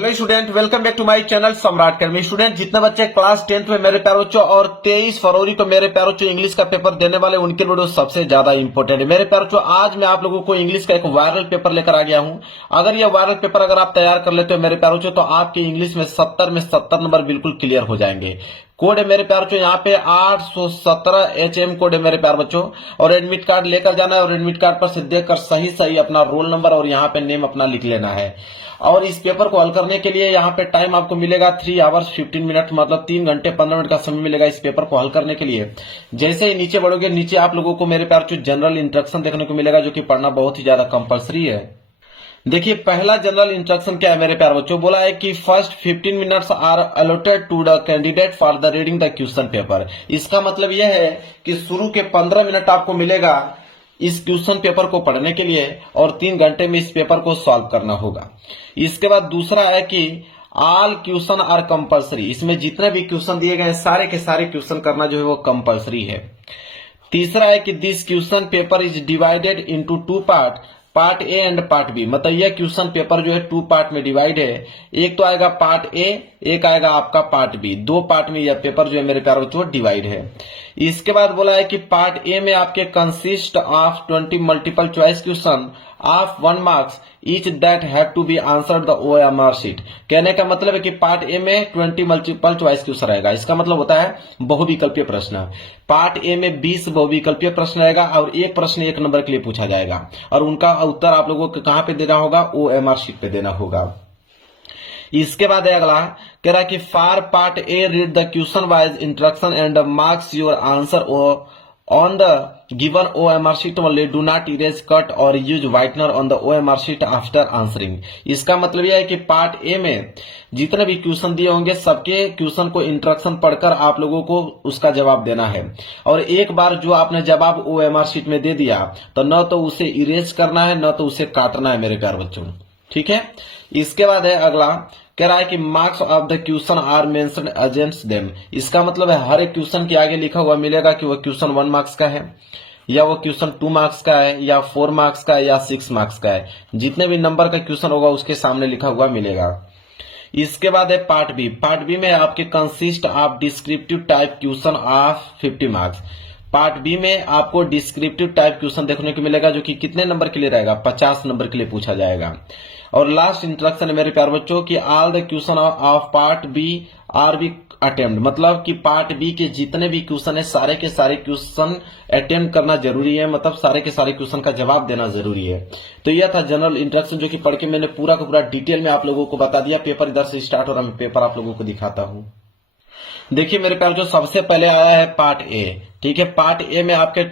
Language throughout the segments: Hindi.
Hello student, welcome back to my channel Samrat academy. स्टूडेंट, जितने बच्चे क्लास 10th में मेरे प्यारे बच्चों और 23 फरवरी को मेरे प्यारे बच्चों इंग्लिश का पेपर देने वाले उनके वीडियो सबसे ज्यादा इंपॉर्टेंट है। मेरे प्यारे बच्चों, आज मैं आप लोगों को इंग्लिश का एक वायरल पेपर लेकर आ गया हूं। अगर ये वायरल पेपर अगर आप तैयार कर लेते हो मेरे प्यारे बच्चों, तो आपके इंग्लिश में 70 में 70 नंबर बिल्कुल क्लियर हो जाएंगे। कोड है मेरे प्यारे बच्चों यहाँ पे 817 HM कोड है मेरे प्यारे बच्चों। और एडमिट कार्ड लेकर जाना है और एडमिट कार्ड पर से देखकर सही सही अपना रोल नंबर और यहाँ पे नेम अपना लिख लेना है। और इस पेपर को हल करने के लिए यहाँ पे टाइम आपको मिलेगा 3 आवर्स 15 मिनट, मतलब 3 घंटे 15 मिनट का समय मिलेगा इस पेपर को हल करने के लिए। जैसे ही नीचे बढ़ोगे, नीचे आप लोगों को मेरे प्यारे बच्चों जनरल इंस्ट्रक्शन देखने को मिलेगा, जो कि पढ़ना बहुत ही ज्यादा कंपलसरी है। देखिए, पहला जनरल इंस्ट्रक्शन क्या है मेरे प्यारे बच्चों, बोला है कि first 15 minutes are allotted to the candidate for the reading the question paper. इसका मतलब यह है कि शुरू के 15 मिनट आपको मिलेगा इस क्वेश्चन पेपर को पढ़ने के लिए और 3 घंटे में इस पेपर को सॉल्व करना होगा। इसके बाद दूसरा है कि ऑल क्वेश्चन आर कंपलसरी। इसमें जितने भी क्वेश्चन दिए गए सारे के सारे क्वेश्चन करना जो है वो कंपलसरी है। तीसरा है कि this question paper is divided into 2 part A and part B. मतलब यह क्वेश्चन पेपर जो है 2 पार्ट में डिवाइड है। एक तो आएगा पार्ट ए, एक आएगा आपका पार्ट बी। 2 पार्ट में यह पेपर जो है मेरे प्यारे बच्चों डिवाइड है। इसके बाद बोला है कि पार्ट ए में आपके consist of 20 multiple choice question of 1 marks each that have to be answered the OMR sheet. कहने का मतलब है कि पार्ट ए में 20 मल्टीपल चॉइस क्वेश्चन रहेगा। इसका मतलब होता है बहुविकल्पीय प्रश्न। पार्ट ए में 20 बहुविकल्पीय प्रश्न रहेगा और एक प्रश्न 1 नंबर के लिए पूछा जाएगा और उनका उत्तर आप लोगों को कहां पे देना होगा, OMR शीट पे देना होगा। इसके बाद है अगला, कह रहा है कि for part A read the question wise instruction and marks your answer on the given OMR sheet only, do not erase cut और use whitener on the OMR sheet after answering. इसका मतलब यह है कि पार्ट ए में जितने भी क्वेश्चन दिए होंगे सबके क्वेश्चन को इंस्ट्रक्शन पढ़कर आप लोगों को उसका जवाब देना है। और एक बार जो आपने जवाब OMR शीट में दे दिया तो न तो उसे इरेज करना है न तो उसे काटना है मेरे प्यारे बच्चों, ठीक है। इसके बाद है अगला, कह रहा है कि marks of the question are mentioned against them. इसका मतलब है हर एक क्वेश्चन के आगे लिखा हुआ मिलेगा कि वो क्वेश्चन 1 मार्क्स का है या वो क्वेश्चन 2 मार्क्स का है या 4 मार्क्स का है या 6 मार्क्स का है। जितने भी नंबर का क्वेश्चन होगा उसके सामने लिखा हुआ मिलेगा। इसके बाद है पार्ट बी। पार्ट बी में आपके consist of descriptive type question of 50 marks. Part B में आपको डिस्क्रिप्टिव टाइप क्वेश्चन देखने को मिलेगा, जो कि कितने नंबर के लिए रहेगा, 50 नंबर के लिए पूछा जाएगा। और लास्ट इंस्ट्रक्शन है मेरे प्यारे बच्चों कि all the question of part B are be attempt. मतलब कि पार्ट बी के जितने भी क्वेश्चन है सारे के सारे क्वेश्चन अटेम्प्ट करना जरूरी है, मतलब सारे के सारे क्वेश्चन का जवाब देना जरूरी है। तो यह था जनरल इंस्ट्रक्शन, जो कि पढ़ के मैंने पूरा का पूरा डिटेल में आप लोगों को बता दिया। पेपर इधर से स्टार्ट हो रहा है, मैं पेपर आप लोगों को दिखाता हूं। देखिए मेरे प्यारे जो सबसे पहले आया है पार्ट ए, ठीक है। पार्ट ए में आपके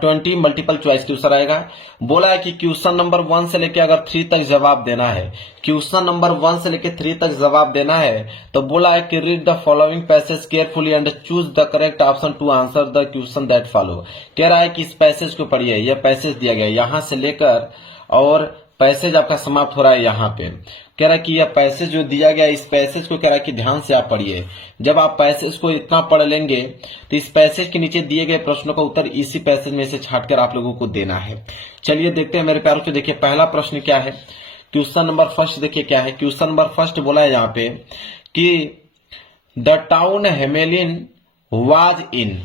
20 मल्टीपल चॉइस क्वेश्चन आएगा। बोला है कि क्वेश्चन नंबर 1 से लेके अगर 3 तक जवाब देना है, क्वेश्चन नंबर 1 से लेके 3 तक जवाब देना है, तो बोला है कि read the following passage carefully and choose the correct option to answer the question that follow. कह रहा है कि इस पैसेज को पढ़िए। यह पैसेज दिया गया यहां से लेकर और पैसेज आपका समाप्त हो रहा है यहाँ पे। कह रहा है कि यह पैसेज जो दिया गया इस पैसेज को कह रहा है कि ध्यान से आप पढ़िए। जब आप पैसेज को इतना पढ़ लेंगे तो इस पैसेज के नीचे दिए गए प्रश्नों का उत्तर इसी पैसेज में से छांटकर आप लोगों को देना है। चलिए देखते हैं मेरे प्यारों को। देखिए पहला प्रश्न क्या है, क्वेश्चन नंबर फर्स्ट देखिए क्या है। क्वेश्चन नंबर फर्स्ट बोला है यहाँ पे कि द टाउन हेमेलिन वाज इन।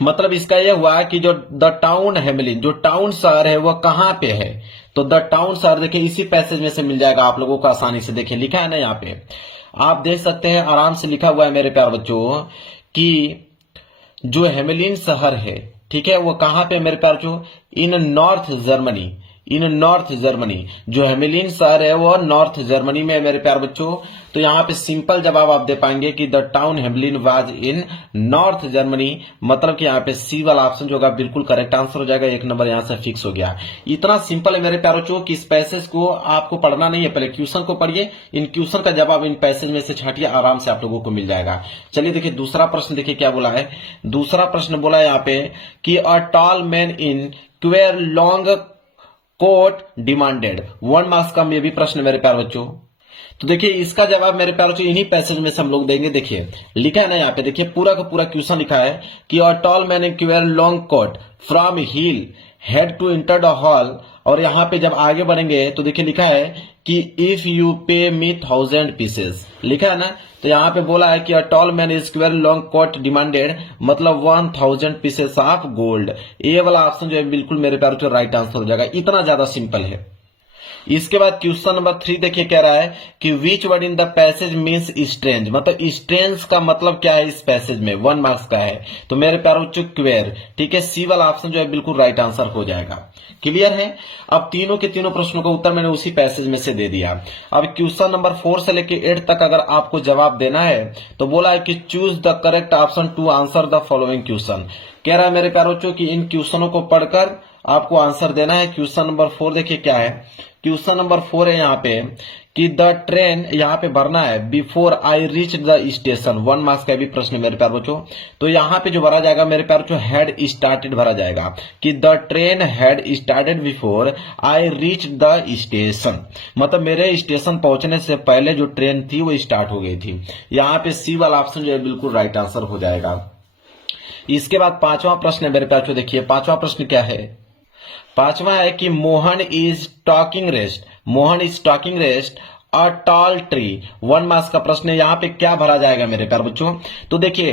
मतलब इसका यह हुआ कि जो द टाउन हेमलिन, जो टाउन शहर है वह कहां पे है। तो द टाउन शहर देखिए इसी पैसेज में से मिल जाएगा आप लोगों को आसानी से। देखिए लिखा है ना यहाँ पे, आप देख सकते हैं आराम से लिखा हुआ है मेरे प्यारे बच्चों कि जो हेमलिन शहर है, ठीक है, वो कहां पे मेरे प्यारे बच्चों, इन नॉर्थ जर्मनी। इन नॉर्थ जर्मनी जो हेमलिन शहर है वो नॉर्थ जर्मनी में है मेरे प्यारे बच्चों। तो यहाँ पे सिंपल जवाब आप दे पाएंगे कि the town Hamelin was in north Germany. मतलब कि यहाँ पे सी वाला ऑप्शन जो होगा बिल्कुल करेक्ट आंसर हो जाएगा। 1 नंबर यहाँ से फिक्स हो गया। इतना सिंपल है मेरे प्यारे बच्चों कि इस पैसेज को आपको पढ़ना नहीं है, पहले क्वेश्चन को पढ़िए, इन क्वेश्चन का जवाब इन पैसेज में से छांटिए, आराम से आप लोगों को मिल जाएगा। चलिए देखिए दूसरा प्रश्न देखिए क्या बोला है। दूसरा प्रश्न बोला है यहाँ पे कि a tall man in queer long coat demanded. 1 marks का ये भी प्रश्न मेरे प्यारे बच्चों। तो देखिए इसका जवाब मेरे प्यारे बच्चों इन्हीं पैसेज में से हम लोग देंगे। देखिए लिखा है ना यहाँ पे, देखिए पूरा का पूरा क्वेश्चन लिखा है कि a tall man in queer long coat from hill had to enter the hall, और यहाँ पे जब आगे बढ़ेंगे तो देखिए लिखा है कि इफ यू पे मी 1000 पीसेस, लिखा है ना। तो यहाँ पे बोला है कि a tall man square long coat demanded, मतलब 1000 पीसेस ऑफ गोल्ड। ये वाला ऑप्शन जो है बिल्कुल मेरे प्यार जो राइट आंसर हो जाएगा, इतना ज्यादा सिंपल है। इसके बाद क्वेश्चन नंबर 3 देखिए, कह रहा है कि which word in the passage means strange, मतलब स्ट्रेंज का मतलब क्या है इस पैसेज में, 1 मार्क्स का है। तो मेरे प्यारे बच्चों क्वेर, ठीक है, सी वाला ऑप्शन जो है बिल्कुल राइट आंसर हो जाएगा। क्लियर है। अब तीनों के तीनों प्रश्नों का उत्तर मैंने उसी पैसेज में से दे दिया। अब क्वेश्चन नंबर 4 से लेके 8 तक अगर आपको जवाब देना है तो बोला है कि choose the correct option to answer the following question. कह रहा है मेरे प्यारे बच्चों कि इन क्वेश्चनों को पढ़कर आपको आंसर देना है। क्वेश्चन नंबर 4 देखिए क्या है। क्वेश्चन नंबर 4 है यहाँ पे कि द ट्रेन, यहाँ पे भरना है before I reach the station, 1 marks का भी प्रश्न है मेरे प्यारे बच्चों। तो यहाँ पे जो भरा जाएगा मेरे प्यारे बच्चों हैड स्टार्टेड भरा जाएगा कि the train had started before I reach the station, मतलब मेरे स्टेशन पहुंचने से पहले जो ट्रेन थी वो स्टार्ट हो गई थी। यहाँ पे सी वाला ऑप्शन जो है बिल्कुल राइट आंसर हो जाएगा। इसके बाद 5वां प्रश्न है मेरे प्यारे बच्चों, देखिए 5वां प्रश्न क्या है। 5वां है कि Mohan is talking rest, Mohan is talking rest a tall tree, 1 marks का प्रश्न है। यहाँ पे क्या भरा जाएगा मेरे प्यारे बच्चों, तो देखिए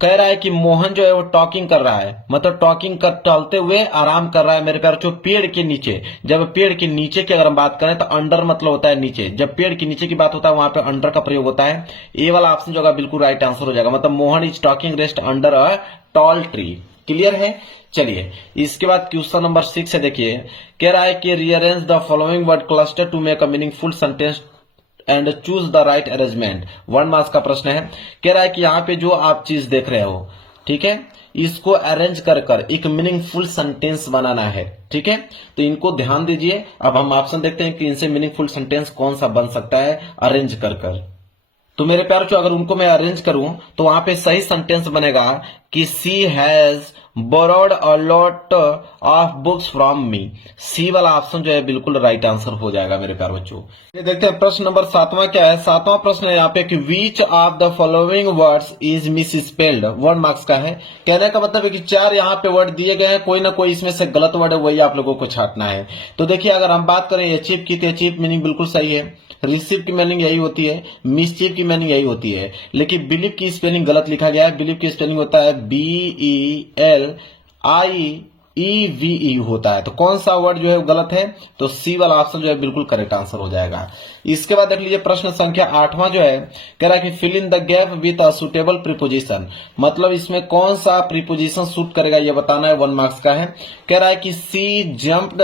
कह रहा है कि मोहन जो है वो टॉकिंग कर रहा है, मतलब टॉकिंग कर टहलते हुए आराम कर रहा है मेरे प्यारे बच्चों पेड़ के नीचे। जब पेड़ के नीचे की अगर हम बात करें तो अंडर मतलब होता है नीचे, जब पेड़ के नीचे की बात होता है वहां पे अंडर का प्रयोग होता है। ये वाला ऑप्शन जो होगा बिल्कुल राइट आंसर हो जाएगा, मतलब Mohan is talking rest under a tall tree. Clear है। चलिए इसके बाद क्वेश्चन नंबर 6 है, देखिए कह रहा है कि rearrange the following word cluster to make a meaningful sentence and choose the right arrangement, 1 marks का प्रश्न है। कह रहा है कि यहाँ पे जो आप चीज देख रहे हो, ठीक है, इसको अरेंज कर एक मीनिंगफुल सेंटेंस बनाना है, ठीक है। तो इनको ध्यान दीजिए। अब हम ऑप्शन देखते हैं कि इनसे मीनिंगफुल सेंटेंस कौन सा बन सकता है अरेंज कर। तो मेरे प्यारे बच्चों अगर उनको मैं अरेंज करूं तो वहां पे सही सेंटेंस बनेगा कि she has borrowed a lot of books from me. C वाला ऑप्शन जो है बिल्कुल राइट आंसर हो जाएगा मेरे प्यारे बच्चों। ये देखते हैं प्रश्न नंबर 7वां क्या है। 7वां प्रश्न है यहाँ पे कि which of the following words is miss spelled, 1 marks का है। कहने का मतलब है कि 4 यहाँ पे वर्ड दिए गए हैं, कोई ना कोई इसमें से गलत वर्ड है, वही आप लोगों को छांटना है। तो देखिए अगर हम बात करें अचीव की तो अचीव मीनिंग बिल्कुल सही है, रिसीव की मीनिंग यही होती है, मिसचीव की मीनिंग यही होती है, लेकिन बिलीव की स्पेलिंग गलत लिखा गया है। बिलीव की स्पेलिंग होता है BELIEVE होता है। तो कौन सा वर्ड जो है गलत है, तो सी वाला ऑप्शन जो है बिल्कुल करेक्ट आंसर हो जाएगा। इसके बाद देख लीजिए प्रश्न संख्या 8वां जो है, कह रहा है कि fill in the gap with a suitable preposition, मतलब इसमें कौन सा प्रीपोजिशन सूट करेगा ये बताना है, 1 मार्क्स का है। कह रहा है कि she jumped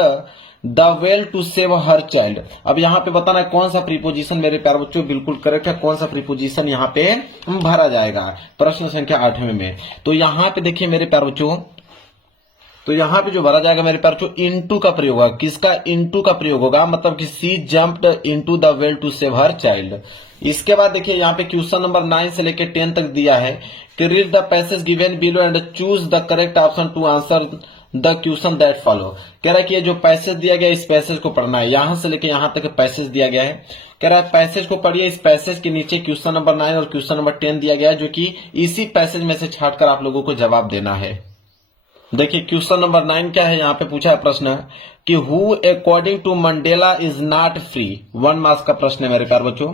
the well to save her child. अब यहाँ पे बताना है कौन सा प्रीपोजिशन मेरे प्यारे बच्चों बिल्कुल करेक्ट है, कौन सा प्रीपोजिशन यहाँ पे भरा जाएगा प्रश्न संख्या 8वें में। तो यहाँ पे देखिए मेरे प्यारे बच्चों, तो यहाँ पे जो भरा जाएगा मेरे प्यारे बच्चों इनटू का प्रयोग होगा। किसका इनटू का प्रयोग होगा, मतलब कि she jumped into the well to save her child. इसके बाद देखिए यहाँ पे क्वेश्चन नंबर 9 से लेकर 10 तक दिया है कि read the passage given below and choose the correct option to answer the question that follow. कह रहा है कि ये जो पैसेज दिया गया इस पैसेज को पढ़ना है, यहां से लेके यहां तक पैसेज दिया गया है। कह रहा है पैसेज को पढ़िए, इस पैसेज के नीचे क्वेश्चन नंबर 9 और क्वेश्चन नंबर 10 दिया गया है, जो कि इसी पैसेज में से छांटकर आप लोगों को जवाब देना है। देखिए क्वेश्चन नंबर 9 क्या है, यहाँ पे पूछा है प्रश्न कि who according to Mandela is not free, 1 marks का प्रश्न है मेरे प्यारे बच्चों।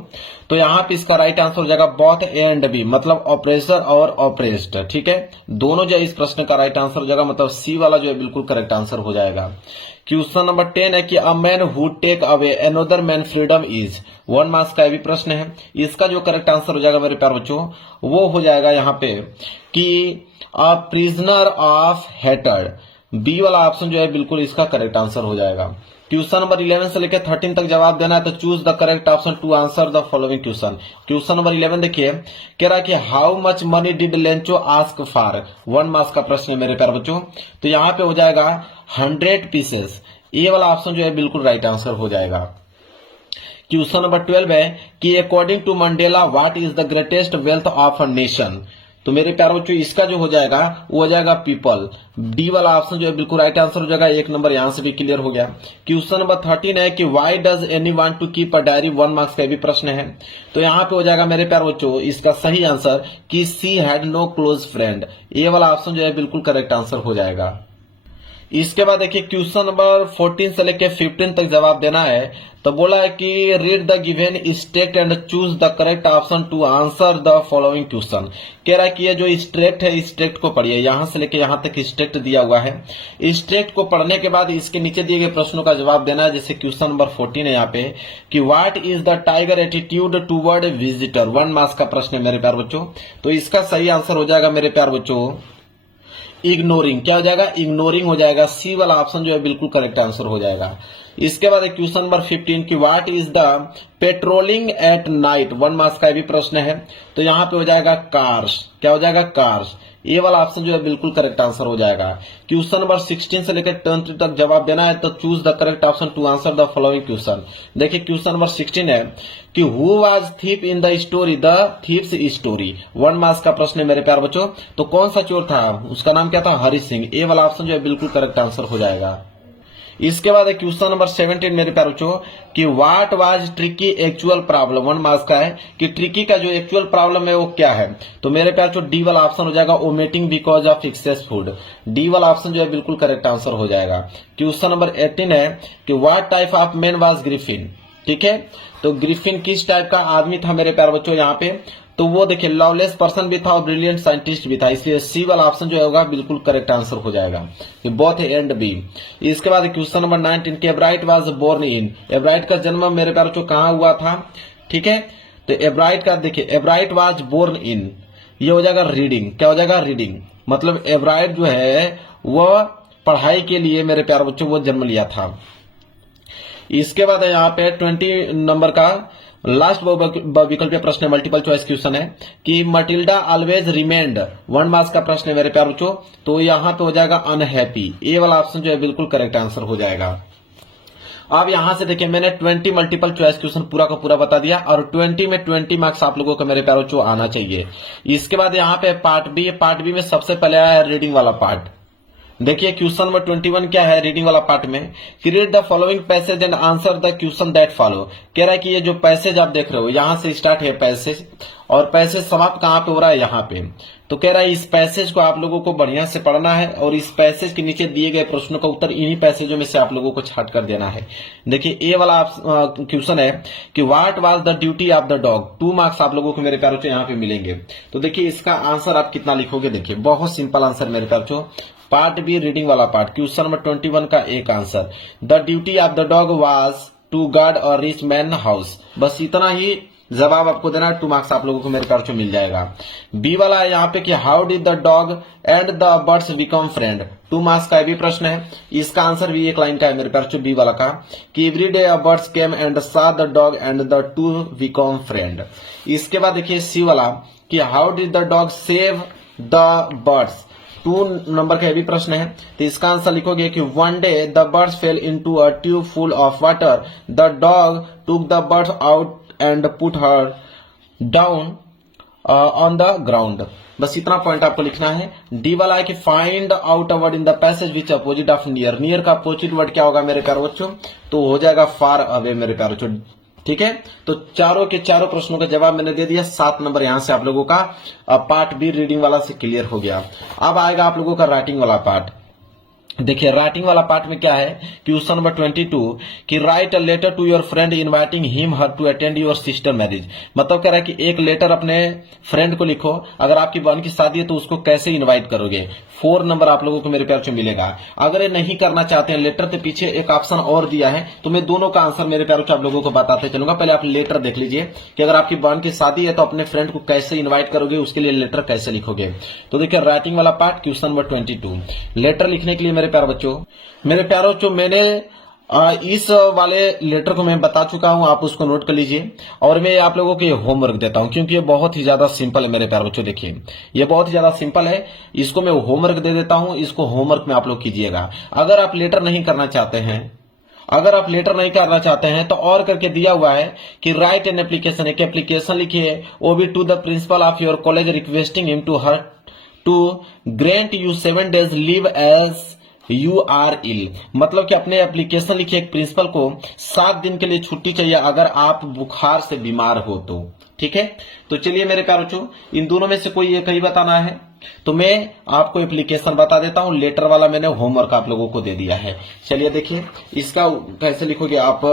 तो यहाँ पे इसका राइट आंसर हो जाएगा बोथ ए एंड बी, मतलब ऑपरेसर और ऑपरेस्ड, ठीक है, दोनों जो इस प्रश्न का राइट आंसर हो जाएगा, मतलब सी वाला जो है बिल्कुल करेक्ट आंसर हो जाएगा। क्वेश्चन नंबर 10 है कि a man who take away another man freedom is, 1 marks का भी प्रश्न है। इसका जो करेक्ट आंसर हो जाएगा मेरे प्यारे बच्चों वो हो जाएगा यहाँ पे कि a prisoner of hatred, B वाला ऑप्शन जो है बिल्कुल इसका करेक्ट आंसर हो जाएगा। क्वेश्चन नंबर 11 से लेकर 13 तक जवाब देना है, तो choose the correct option to answer the following question. Question number 11 देखिए, कह रहा है कि how much money did Lencho ask for, 1 marks का प्रश्न है मेरे प्यारे बच्चों। तो यहाँ पे हो जाएगा 100 पीसेस, ये वाला ऑप्शन जो है बिल्कुल राइट आंसर हो जाएगा। क्वेश्चन नंबर 12 है कि according to Mandela what is the greatest wealth of a nation. तो मेरे प्यारे बच्चों इसका जो हो जाएगा वो हो जाएगा पीपल, डी वाला ऑप्शन जो है बिल्कुल राइट आंसर हो जाएगा। 1 नंबर यहां से भी क्लियर हो गया। क्वेश्चन नंबर 13 है कि why does Anne want to keep a diary, 1 marks का भी प्रश्न है। तो यहाँ पे हो जाएगा मेरे प्यारे बच्चों इसका सही आंसर कि she had no close friend, ये वाला ऑप्शन जो है बिल्कुल करेक्ट आंसर हो जाएगा। इसके बाद देखिए क्वेश्चन नंबर 14 से लेके 15 तक जवाब देना है। तो बोला है कि read the given state and choose the correct option to answer the following question. कह रहा है कि ये जो स्टेट है स्टेट को पढ़िए, यहां से लेके यहां तक स्टेट दिया हुआ है। स्टेट को पढ़ने के बाद इसके नीचे दिए गए प्रश्नों का जवाब देना है। जैसे क्वेश्चन नंबर 14 है यहाँ पे कि what is the tiger attitude toward visitor, 1 marks का प्रश्न है मेरे प्यार बच्चों। तो इसका सही आंसर हो जाएगा मेरे प्यार बच्चों इग्नोरिंग। क्या हो जाएगा? इग्नोरिंग हो जाएगा। सी वाला ऑप्शन जो है बिल्कुल करेक्ट आंसर हो जाएगा। इसके बाद क्वेश्चन नंबर 15 की what is the patrolling at night, 1 marks का भी प्रश्न है। तो यहाँ पे हो जाएगा कार्स। क्या हो जाएगा? कार्स। ये वाला ऑप्शन जो है बिल्कुल करेक्ट आंसर हो जाएगा। क्वेश्चन नंबर 16 से लेकर 20 तक जवाब देना है। तो choose the correct option to answer the following question. देखिए क्वेश्चन नंबर 16 है कि who was thief in the story, the thief's story, 1 marks का प्रश्न है मेरे प्यार बच्चों। तो कौन सा चोर था? उसका नाम क्या था? हरि सिंह। ये वाला ऑप्शन जो है बिल्कुल करेक्ट आंसर हो जाएगा। इसके बाद क्वेश्चन नंबर 17 मेरे प्यार बच्चों कि what was tricky actual problem, 1 marks का है कि ट्रिकी का जो एक्चुअल प्रॉब्लम है वो क्या है। तो मेरे प्यार बच्चों डी वाला ऑप्शन हो जाएगा omitting because of excess food. D वाला ऑप्शन जो है बिल्कुल करेक्ट आंसर हो जाएगा। क्वेश्चन नंबर 18 है कि what type of man was Griffin. ठीक है, तो ग्रिफिन किस टाइप का आदमी था मेरे प्यार बच्चों यहाँ पे। तो वो देखिए लवलेस पर्सन भी था और ब्रिलियंट साइंटिस्ट भी था, इसलिए सी वाला ऑप्शन जो होगा बिल्कुल करेक्ट आंसर हो जाएगा। Both and B. इसके बाद क्वेश्चन नंबर 19 कि एब्राइट वाज बोर्न इन, एब्राइट का जन्म मेरे प्यार बच्चों कहाँ हुआ था। ठीक है, तो एब्राइट का देखिए एब्राइट वाज बोर्न इन, ये हो जाएगा रीडिंग। क्या हो जाएगा? रीडिंग। मतलब एब्राइट जो है वह पढ़ाई के लिए मेरे प्यार बच्चों वो जन्म लिया था। इसके बाद यहाँ पे 20 नंबर का लास्ट विकल्प प्रश्न है, मल्टीपल चॉइस क्वेश्चन है कि मटिल्डा ऑलवेज रिमेंड, 1 मार्क्स का प्रश्न है मेरे प्यार बच्चों। तो यहाँ पे हो जाएगा अनहैप्पी। ये वाला ऑप्शन जो है बिल्कुल करेक्ट आंसर हो जाएगा। अब यहां से देखिए मैंने 20 मल्टीपल चॉइस क्वेश्चन पूरा का पूरा बता दिया और 20 में 20 मार्क्स आप लोगों को मेरे प्यार बच्चों आना चाहिए। इसके बाद यहाँ पे पार्ट बी में सबसे पहले आया है रीडिंग वाला पार्ट। देखिए क्वेश्चन नंबर 21 क्या है रीडिंग वाला पार्ट में, read the following passage and answer the question that follow. कह रहा है कि ये जो पैसेज आप देख रहे हो यहां से स्टार्ट है पैसेज और पैसेज समाप्त कहां पे हो रहा है? यहाँ पे। तो कह रहा है इस पैसेज को आप लोगों को बढ़िया से पढ़ना है और इस पैसेज के नीचे दिए गए प्रश्नों का उत्तर इन्हीं पैसेजों में से आप लोगों को छाट कर देना है। देखिए ये वाला क्वेश्चन है कि what was the duty of the dog, 2 marks आप लोगों को मेरे प्यारों से यहाँ पे मिलेंगे। तो देखिए इसका आंसर आप कितना लिखोगे, देखिए बहुत सिंपल आंसर मेरे प्यारों। पार्ट बी रीडिंग वाला पार्ट क्वेश्चन नंबर 21 का एक answer, the duty of the dog was to guard a rich man house. बस इतना ही जवाब आपको देना है, 2 मार्क्स आप लोगों को मेरे प्यार से मिल जाएगा। बी वाला है यहाँ पे कि how did the dog and the birds become friend, 2 marks का भी प्रश्न है। इसका आंसर भी एक लाइन का है मेरे प्यार से बी वाला का कि every day a birds came and saw the dog and the two become friend. इसके बाद देखिए सी वाला कि how did the dog save the birds, 2 number का भी प्रश्न है। तो इसका आंसर लिखोगे कि one day the birds fell into a tube full of water, the dog took the birds out and put her down on the ground. बस इतना पॉइंट आपको लिखना है। डी वाला है कि find out a word in the passage which opposite of near, near का अपोजिट वर्ड क्या होगा मेरे प्यारे बच्चों? तो हो जाएगा फार अवे मेरे प्यारे बच्चों। ठीक है, तो चारों के चारों प्रश्नों का जवाब मैंने दे दिया। 7 नंबर यहां से आप लोगों का पार्ट बी रीडिंग वाला से क्लियर हो गया। अब आएगा आप लोगों का राइटिंग वाला पार्ट। देखिए राइटिंग वाला पार्ट में क्या है, क्वेश्चन नंबर 22 कि write a letter to your friend inviting him her to attend your sister marriage. मतलब कह रहा है कि एक लेटर अपने फ्रेंड को लिखो, अगर आपकी बहन की शादी है तो उसको कैसे इनवाइट करोगे। 4 नंबर आप लोगों को मेरे प्यार से मिलेगा। अगर ये नहीं करना चाहते हैं, लेटर के पीछे एक ऑप्शन और दिया है, तो मैं दोनों का आंसर मेरे प्यार से आप लोगों को बताते चलूंगा। पहले आप लेटर देख लीजिए कि अगर आपकी बहन की शादी है तो अपने फ्रेंड को कैसे इन्वाइट करोगे, उसके लिए लेटर कैसे लिखोगे। तो देखिए राइटिंग वाला पार्ट क्वेश्चन नंबर 22, लेटर लिखने के लिए मेरे प्यारे बच्चों, मेरे प्यारों जो मैंने इस वाले लेटर को मैं बता चुका हूं, आप उसको नोट कर लीजिए और मैं आप लोगों को ये होमवर्क देता हूं क्योंकि ये बहुत ही ज्यादा सिंपल है मेरे प्यारे बच्चों। देखिए ये बहुत ही ज्यादा सिंपल है, इसको मैं होमवर्क दे देता हूं, इसको होमवर्क में आप लोग कीजिएगा। अगर आप लेटर नहीं करना चाहते हैं, तो और करके दिया हुआ है कि राइट एन एप्लीकेशन, एक एप्लीकेशन लिखिए, वो भी to the principal of your college requesting him to grant you 7 days leave as you are ill. मतलब कि अपने एप्लीकेशन लिखिए एक प्रिंसिपल को 7 दिन के लिए छुट्टी चाहिए अगर आप बुखार से बीमार हो तो। ठीक है, तो चलिए मेरे प्यारे बच्चों, इन दोनों में से कोई एक ही बताना है। तो मैं आपको एप्लीकेशन बता देता हूं, लेटर वाला मैंने होमवर्क आप लोगों को दे दिया है। चलिए देखिए इसका कैसे लिखोगे आप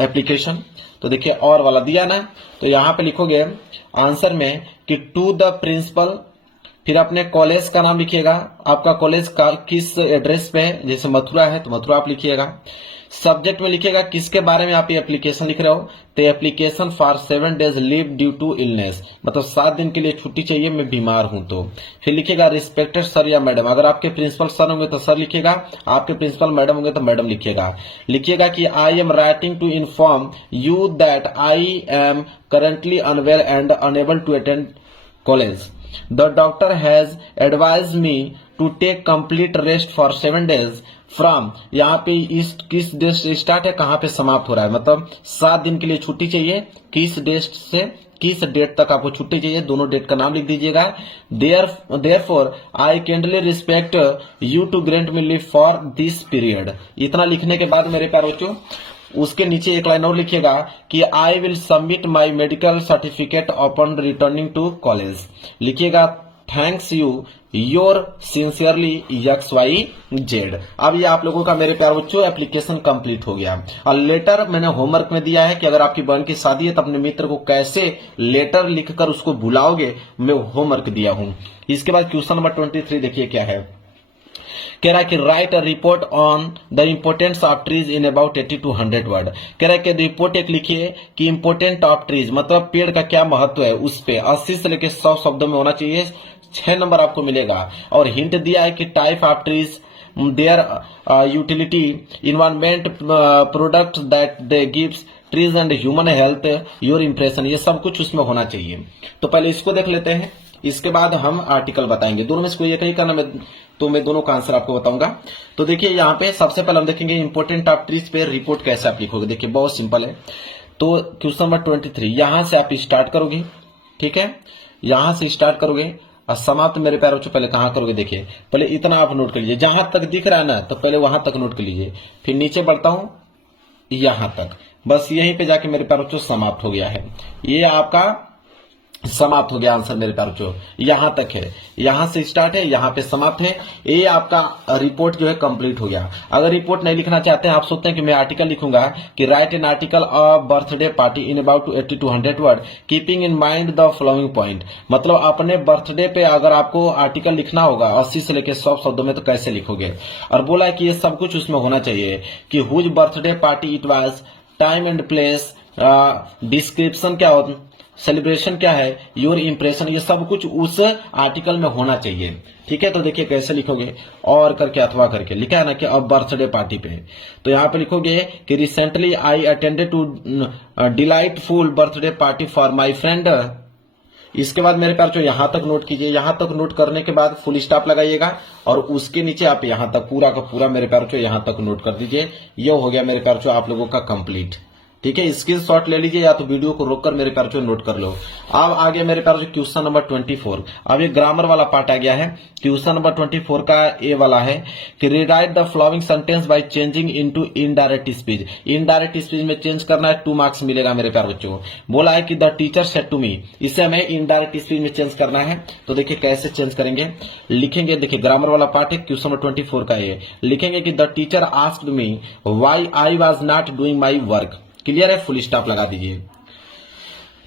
एप्लीकेशन। तो देखिए और वाला दिया ना, तो यहां पे लिखोगे आंसर में कि टू द प्रिंसिपल, फिर अपने कॉलेज का नाम लिखिएगा, आपका कॉलेज का किस एड्रेस पे है, जैसे मथुरा है तो मथुरा आप लिखिएगा। सब्जेक्ट में लिखिएगा किसके बारे में आप ये एप्लीकेशन लिख रहे हो, तो application for 7 days leave due to illness, मतलब 7 दिन के लिए छुट्टी चाहिए, मैं बीमार हूं तो। फिर लिखिएगा रिस्पेक्टेड सर या मैडम, अगर आपके प्रिंसिपल सर होंगे तो सर लिखिएगा, आपके प्रिंसिपल मैडम होंगे तो मैडम लिखिएगा। लिखिएगा कि I am writing to inform you that I am currently unwell and unable to attend college. The doctor has advised me to take complete rest for 7 days from, यहाँ पे इस किस डेट से स्टार्ट है, कहाँ पे समाप्त हो रहा है, मतलब 7 दिन के लिए छुट्टी चाहिए, किस डेट से किस डेट तक आपको छुट्टी चाहिए, दोनों डेट का नाम लिख दीजिएगा। Therefore I kindly respect you to grant me leave for this period। इतना लिखने के बाद मेरे प्यारे बच्चों उसके नीचे एक लाइन और लिखिएगा कि I will submit my medical certificate upon returning to college. लिखिएगा thanks you your sincerely XYZ। अब ये आप लोगों का मेरे प्यारे बच्चों एप्लीकेशन कंप्लीट हो गया। और लेटर मैंने होमवर्क में दिया है कि अगर आपकी बहन की शादी है तो अपने मित्र को कैसे लेटर लिखकर उसको बुलाओगे, मैं होमवर्क दिया हूं। इसके बाद क्वेश्चन नंबर 23 देखिए क्या है, कह रहा है कि write a report on the importance of trees in about 80 to 100 word. कह रहा है कि रिपोर्ट एक लिखिए कि इम्पोर्टेंट ऑफ ट्रीज मतलब पेड़ का क्या महत्व है, उस पे 80 से लेकर 100 शब्दों में होना चाहिए। 6 नंबर आपको मिलेगा। और हिंट दिया है कि type of trees, their utility, environment, product that they gives, trees and human health, your impression, ये सब कुछ उसमें होना चाहिए। तो पहले इसको देख लेते हैं, इसके बाद हम आर्टिकल बताएंगे। दोनों में से कोई एक ही करना, तो मैं दोनों का आंसर आपको बताऊंगा। तो देखिए यहाँ पे सबसे पहले हम देखेंगे इंपोर्टेंट ऑफ ट्रीज पे रिपोर्ट कैसे आप लिखोगे। देखिए बहुत सिंपल है। तो क्वेश्चन नंबर 23 यहां से आप स्टार्ट करोगे, ठीक है, यहां से स्टार्ट करोगे और समाप्त मेरे प्यारे बच्चों पहले कहां करोगे, देखिए पहले इतना आप नोट कर लीजिए, जहां तक दिख रहा है ना तो पहले वहां तक नोट कर लीजिए, फिर नीचे बढ़ता हूं यहां तक, बस यहीं पे जाके मेरे प्यारे बच्चों समाप्त हो गया है। ये आपका समाप्त हो गया आंसर मेरे प्यारे बच्चों, यहां तक है, यहां से स्टार्ट है, यहां पे समाप्त है। ये आपका रिपोर्ट जो है कंप्लीट हो गया। अगर रिपोर्ट नहीं लिखना चाहते हैं, आप सोचते हैं कि मैं आर्टिकल लिखूंगा कि write an article of birthday party in about 80 to 100 word keeping in mind the following point, मतलब अपने बर्थडे पे अगर आपको आर्टिकल लिखना होगा 80 से लेकर 100 शब्दों में तो कैसे लिखोगे। और बोला है कि ये सब कुछ उसमें होना चाहिए कि whose birthday party it was, time and place, description क्या होता, सेलिब्रेशन क्या है, योर इंप्रेशन, ये सब कुछ उस आर्टिकल में होना चाहिए। ठीक है, तो देखिए कैसे लिखोगे, और करके अथवा करके लिखा है ना कि अब बर्थडे पार्टी पे, तो यहाँ पे लिखोगे कि recently I attended to delightful birthday party for my friend. इसके बाद मेरे प्यार यहां तक नोट कीजिए, यहां तक नोट करने के बाद फुल स्टॉप लगाइएगा और उसके नीचे आप यहां तक पूरा का पूरा मेरे प्यार यहां तक नोट कर दीजिए। ये हो गया मेरे प्यार आप लोगों का कंप्लीट। ठीक है, स्क्रीनशॉट ले लीजिए या तो वीडियो को रोककर मेरे प्यार नोट कर लो। अब आ गया मेरे प्यार क्वेश्चन नंबर 24। अब ये ग्रामर वाला पार्ट आ गया है। क्वेश्चन नंबर 24 का ए वाला है कि rewrite the flowing sentence by changing into indirect speech. Indirect speech में चेंज करना है, 2 मार्क्स मिलेगा मेरे प्यार बच्चों। बोला है कि the teacher said to me, इसे हमें इनडायरेक्ट स्पीच में चेंज करना है। तो देखिए कैसे चेंज करेंगे, लिखेंगे, देखिए ग्रामर वाला पार्ट है क्वेश्चन नंबर 24 का ये, लिखेंगे कि the teacher asked me why I was not doing my work. Clear है, फुल स्टॉप लगा दीजिए।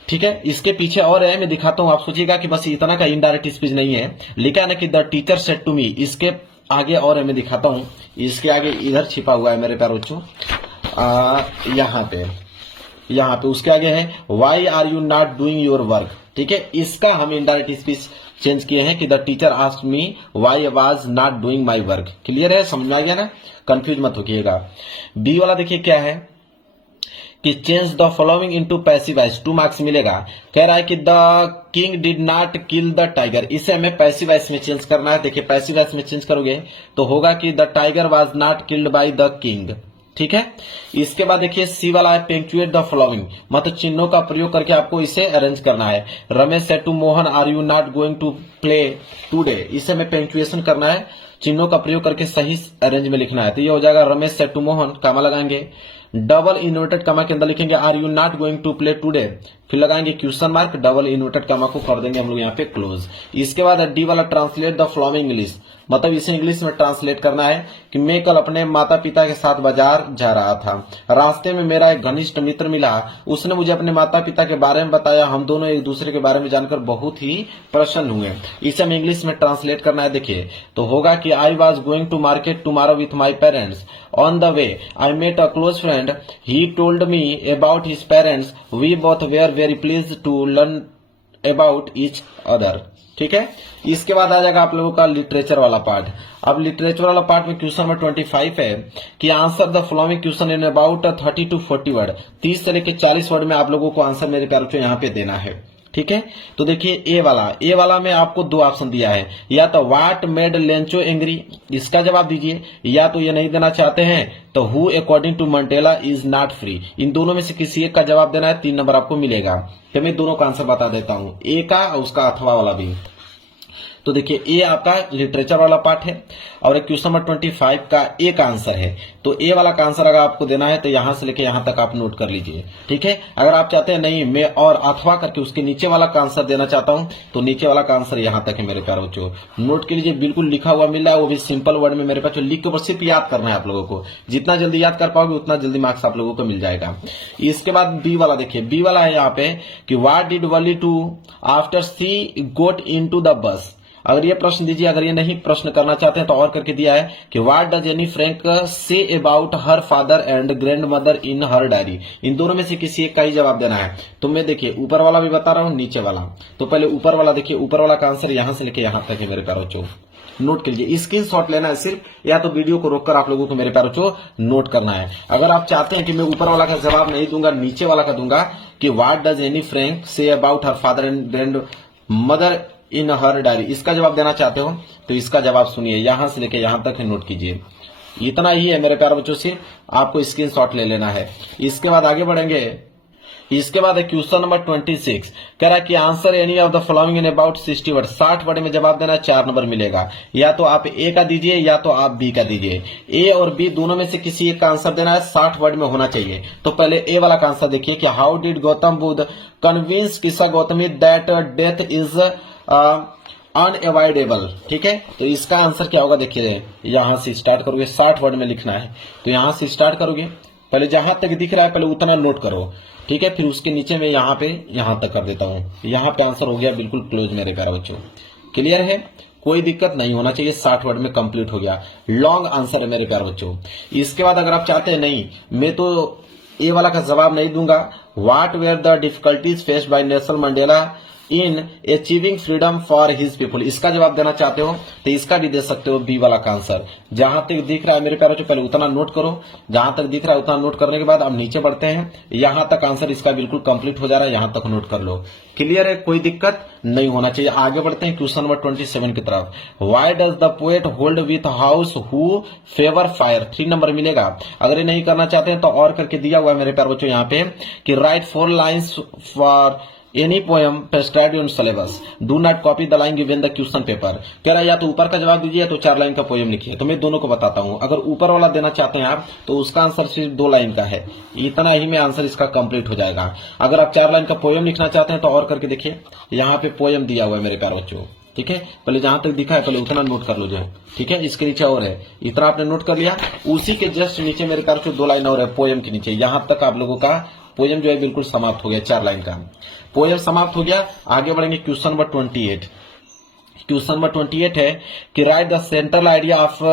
ठीक है, इसके पीछे और है, मैं दिखाता हूं, आप सोचिएगा कि बस इतना का इनडायरेक्ट स्पीच नहीं है। लिखा है ना कि the teacher said to me, इसके आगे और है, मैं दिखाता हूं, इसके आगे इधर छिपा हुआ है मेरे प्यारे बच्चों, यहाँ पे उसके आगे है why are you not doing your work. ठीक है, इसका हम इनडायरेक्ट स्पीच चेंज किए हैं कि the teacher asked me why I was not doing my work. Clear है, समझ में आ गया ना, कंफ्यूज मत होइएगा। बी वाला देखिए क्या है कि change the following into passive voice, 2 marks मिलेगा। कह रहा है कि the king did not kill the tiger, इसे हमें पैसिव वॉइस में चेंज करना है। देखिए पैसिव वॉइस में चेंज करोगे तो होगा कि the tiger was not killed by the king. ठीक है, इसके बाद देखिए सी वाला है पेंक्चुएट द फॉलोइंग, मतलब चिन्हों का प्रयोग करके आपको इसे अरेंज करना है। Ramesh said to Mohan are you not going to play today, इसे हमें पेंक्चुएशन करना है, चिन्हों का प्रयोग करके सही अरेंज में लिखना है। तो ये हो जाएगा Ramesh said to Mohan, comma लगाएंगे, डबल इन्वर्टेड कमा के अंदर लिखेंगे are you not going to play today, फिर लगाएंगे question mark, double inverted comma को कर देंगे हम लोग यहाँ पे क्लोज। इसके बाद डी वाला ट्रांसलेट द फॉलोइंग इंग्लिश, मतलब इसे इंग्लिश में ट्रांसलेट करना है कि मैं कल अपने माता पिता के साथ बाजार जा रहा था, रास्ते में मेरा एक घनिष्ठ मित्र मिला, उसने मुझे अपने माता पिता के बारे में बताया, हम दोनों एक दूसरे के बारे में जानकर बहुत ही प्रसन्न हुए। इसे हमें इंग्लिश में ट्रांसलेट करना है। देखिए तो होगा कि I was going to market tomorrow with my parents, on the way I met a close friend, he told me about his parents, we both were very pleased to learn about each other. ठीक है, इसके बाद आ जाएगा आप लोगों का लिटरेचर वाला पार्ट। अब लिटरेचर वाला पार्ट में क्वेश्चन नंबर 25 है कि answer the following question in about 30 to 40 word, 30 से लेकर 40 वर्ड में आप लोगों को आंसर मेरे प्यारों को यहाँ पे देना है। ठीक है, तो देखिए ए वाला में आपको दो ऑप्शन दिया है, या तो व्हाट मेड लेंचो एंग्री, इसका जवाब दीजिए, या तो ये नहीं देना चाहते हैं तो who according to Mandela is not free. इन दोनों में से किसी एक का जवाब देना है, 3 नंबर आपको मिलेगा। तो मैं दोनों का आंसर बता देता हूं, ए का और उसका अथवा वाला भी। तो देखिए ये आपका लिटरेचर वाला पार्ट है और क्वेश्चन नंबर 25 का ए का आंसर है। तो ए वाला का आंसर अगर आपको देना है तो यहां से लेके यहां तक आप नोट कर लीजिए। ठीक है, अगर आप चाहते हैं नहीं मैं और अथवा करके उसके नीचे वाला का आंसर देना चाहता हूं तो नीचे वाला का आंसर यहां तक है मेरे प्यारे बच्चों। नोट के लीजिए, बिल्कुल लिखा हुआ मिल रहा है, वो भी सिंपल वर्ड में मेरे पास लिख के ऊपर सिर्फ याद करना है आप लोगों को। जितना जल्दी याद कर पाओगे उतना जल्दी मार्क्स आप लोगों को मिल जाएगा। इसके बाद बी वाला देखिए, बी वाला है यहाँ पे कि what did Valli do after she got into the bus. अगर ये प्रश्न दीजिए, अगर ये नहीं प्रश्न करना चाहते हैं तो और करके दिया है कि what does Anne Frank say about her father and grand mother in her diary. इन दोनों में से किसी एक का ही जवाब देना है। तो मैं देखिए ऊपर वाला भी बता रहा हूं, नीचे वाला। तो पहले ऊपर वाला देखिए, ऊपर वाला का आंसर यहां से लेके यहां तक है मेरे प्यारे बच्चों। नोट कर लीजिए, स्क्रीन शॉट लेना है सिर्फ, या तो वीडियो को रोककर आप लोगों को मेरे प्यारे बच्चों नोट करना है। अगर आप चाहते हैं कि मैं ऊपर वाला का जवाब नहीं दूंगा, नीचे वाला का दूंगा कि what does Anne Frank say about her father and grand mother in her diary, इसका जवाब देना चाहते हो तो इसका जवाब सुनिए, यहां से लेके यहां तक है, नोट कीजिए। इतना ही है मेरे प्यारे बच्चों, से आपको स्क्रीनशॉट ले लेना है। इसके बाद आगे बढ़ेंगे। इसके बाद क्वेश्चन नंबर 26 कह रहा है कि answer any of the following in about 60 word, 60 word में जवाब देना है, 4 नंबर मिलेगा। या तो आप ए का दीजिए या तो आप बी का दीजिए। ए और बी दोनों में से किसी एक का आंसर देना है, 60 वर्ड में होना चाहिए। तो पहले ए वाला का आंसर देखिए कि how did Gautam Buddha convince Kisa Gautami that death is unavoidable. ठीक है, तो इसका आंसर क्या होगा देखिए, यहां से स्टार्ट करोगे, 60 वर्ड में लिखना है। तो यहां से स्टार्ट करोगे, पहले जहां तक दिख रहा है पहले उतना नोट करो। ठीक है, फिर उसके नीचे में यहां पे यहां तक कर देता हूं। यहां पे आंसर हो गया बिल्कुल क्लोज मेरे प्यारे बच्चों। क्लियर है, कोई दिक्कत नहीं होना चाहिए, 60 वर्ड में कंप्लीट हो गया। लॉन्ग आंसर है मेरे प्यारे बच्चों। इसके बाद अगर आप चाहते हैं नहीं मैं तो ए वाला का जवाब नहीं दूंगा, what were the difficulties faced by Nelson Mandela in achieving freedom for his people, इसका जवाब देना चाहते हो तो इसका भी दे सकते हो, बी वाला का आंसर। जहां तक दिख रहा है मेरे प्यारों, पहले उतना नोट करो, जहां तक दिख रहा है उतना नोट करने के बाद अब नीचे बढ़ते हैं। यहां तक आंसर इसका बिल्कुल कंप्लीट हो जा रहा है, यहां तक नोट कर लो। क्लियर है, कोई दिक्कत नहीं होना चाहिए। आगे बढ़ते हैं क्वेश्चन नंबर 27 की तरफ। Why does the poet hold with house who favour fire, 3 number मिलेगा। अगर ये नहीं करना चाहते हैं तो और करके दिया हुआ है मेरे प्यारे बच्चों यहाँ पे कि right 4 lines for any poem prescribed in syllabus, do not copy the line given the question paper. कह रहा है या तो ऊपर का जवाब दीजिए या तो 4 लाइन का पोएम लिखिए। तो मैं दोनों को बताता हूं। अगर ऊपर वाला देना चाहते हैं आप तो उसका आंसर सिर्फ 2 लाइन का है, इतना ही में आंसर इसका कंप्लीट हो जाएगा। अगर आप 4 लाइन का पोएम लिखना चाहते हैं तो और करके देखिए, यहाँ पे पोएम दिया हुआ है मेरे प्यारे बच्चों। ठीक है, पहले जहां तक दिखा है पहले उतना नोट कर लो जो है। ठीक है, इसके नीचे और है, इतना आपने नोट कर लिया। उसी के जस्ट नीचे मेरे प्यारे बच्चों 2 लाइन और है पोएम के नीचे। यहां तक आप लोगों का पोएम जो है बिल्कुल समाप्त हो गया, 4 लाइन का पोएम समाप्त हो गया। आगे बढ़ेंगे क्वेश्चन नंबर 28। क्वेश्चन नंबर 28 है कि right the central idea of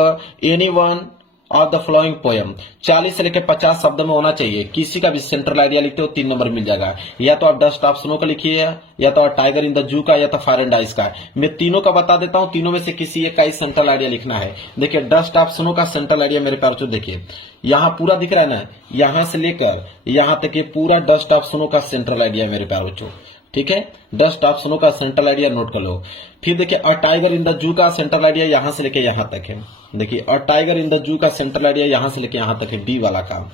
any one of the following poem, 40 से लेकर 50 शब्द में होना चाहिए। किसी का भी सेंट्रल आइडिया लिखते हो 3 नंबर मिल जाएगा। या तो आप डस्ट ऑफ स्नो का लिखिए, या तो आप टाइगर इन द जू का, या तो फायर एंड आइस का। मैं तीनों का बता देता हूं, तीनों में से किसी एक का ही सेंट्रल आइडिया लिखना है। देखिए डस्ट ऑफ स्नो का सेंट्रल आइडिया मेरे प्यारे बच्चों देखिए, यहां पूरा दिख रहा है ना, यहां से लेकर यहां तक ये पूरा डस्ट ऑफ स्नो का सेंट्रल आइडिया मेरे प्यारे बच्चों। ठीक है, डस्ट ऑफ स्नो का सेंट्रल आइडिया नोट कर लो। फिर देखिए a tiger in the zoo का सेंट्रल आइडिया यहां से लेके यहां तक है। देखिए a tiger in the zoo का सेंट्रल आइडिया यहां से लेके यहां तक है, बी वाला काम।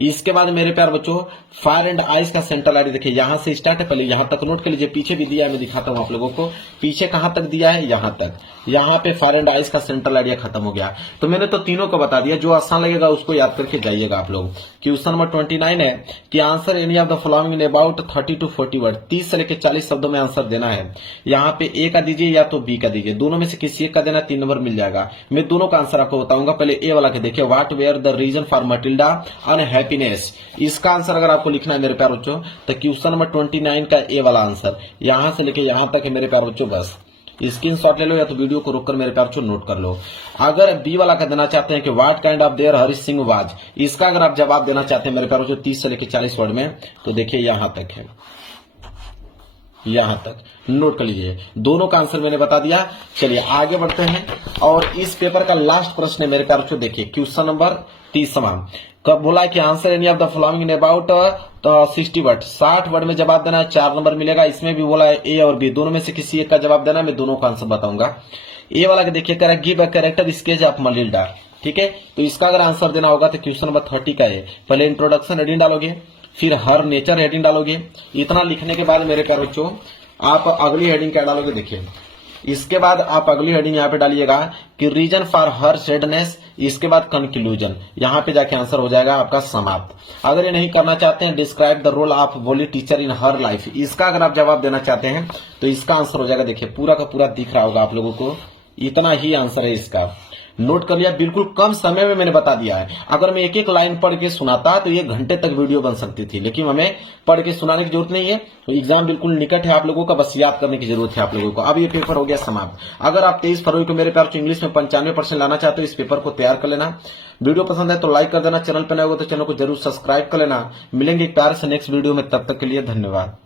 इसके बाद मेरे प्यार बच्चों फायर एंड आइस का सेंट्रल आइडिया देखिए यहां से स्टार्ट है, पहले यहां तक नोट कर लीजिए, पीछे भी दिया है मैं दिखाता हूं आप लोगों को। पीछे कहां तक दिया है, यहां तक। यहां पे फायर एंड आइस का सेंट्रल आइडिया खत्म हो गया। तो मैंने तो तीनों को बता दिया, जो आसान लगेगा उसको याद करके जाइएगा आप लोग। क्वेश्चन नंबर 29 है कि answer any of the following in about 30 to 40 word, 30 से लेकर 40 शब्दों में आंसर देना है। यहाँ पे ए का दीजिए या तो बी का दीजिए, दोनों में से किसी एक का देना, 3 नंबर मिल जाएगा। मैं दोनों का आंसर आपको बताऊंगा। पहले ए वाला के देखिए, what were the reason for Matilda unhappiness, इसका आंसर अगर आपको लिखना है मेरे प्यार बच्चों तो क्वेश्चन नंबर 29 का ए वाला आंसर यहां से लेके यहां तक है मेरे प्यार बच्चों। बस स्क्रीनशॉट ले लो या तो वीडियो को रोककर मेरे प्यार बच्चों नोट कर लो। अगर बी वाला का देना चाहते हैं कि what kind of their Harish Singh was, इसका अगर आप जवाब देना चाहते हैं मेरे प्यार बच्चों 30 से लेकर 40 वर्ड में, तो देखिए यहां तक है, यहां तक नोट कर लीजिए। दोनों का आंसर मैंने बता दिया। चलिए आगे बढ़ते हैं और इस पेपर का लास्ट प्रश्न है मेरे प्यार बच्चों, देखिए क्वेश्चन नंबर 30वां। कब बोला कि answer any of the following in about 60 word, 60 word में जवाब देना है, 4 नंबर मिलेगा। इसमें भी बोला है ए और बी, दोनों में से किसी एक का जवाब देना है, मैं दोनों का आंसर बताऊंगा। ए वाला के देखिए कह रहा है give a character sketch of Matilda, ठीक है। तो इसका अगर आंसर देना होगा तो क्वेश्चन नंबर 30 का है, पहले इंट्रोडक्शन हेडिंग डालोगे, फिर हर नेचर हेडिंग डालोगे। इतना लिखने के बाद मेरे प्यारे बच्चों आप अगली हेडिंग क्या डालोगे, देखिए इसके बाद आप अगली हेडिंग यहाँ पे डालिएगा कि रीजन फॉर हर सैडनेस, इसके बाद कंक्लूजन, यहाँ पे जाके आंसर हो जाएगा आपका समाप्त। अगर ये नहीं करना चाहते हैं डिस्क्राइब द रोल ऑफ वोली टीचर इन हर लाइफ, इसका अगर आप जवाब देना चाहते हैं तो इसका आंसर हो जाएगा, देखिए पूरा का पूरा दिख रहा होगा आप लोगों को, इतना ही आंसर है इसका। नोट कर लिया, बिल्कुल कम समय में मैंने बता दिया है। अगर मैं एक एक लाइन पढ़ के सुनाता तो 1 घंटे तक वीडियो बन सकती थी, लेकिन हमें पढ़ के सुनाने की जरूरत नहीं है। तो एग्जाम बिल्कुल निकट है आप लोगों का, बस याद करने की जरूरत है आप लोगों को। अब ये पेपर हो गया समाप्त। अगर आप 23 फरवरी को मेरे प्यार इंग्लिश में 95% लाना चाहते हो, इस पेपर को तैयार कर लेना। वीडियो पसंद है तो लाइक कर देना, चैनल पर नए हो तो चैनल को जरूर सब्सक्राइब कर लेना। मिलेंगे एक प्यार से नेक्स्ट वीडियो में, तब तक के लिए धन्यवाद।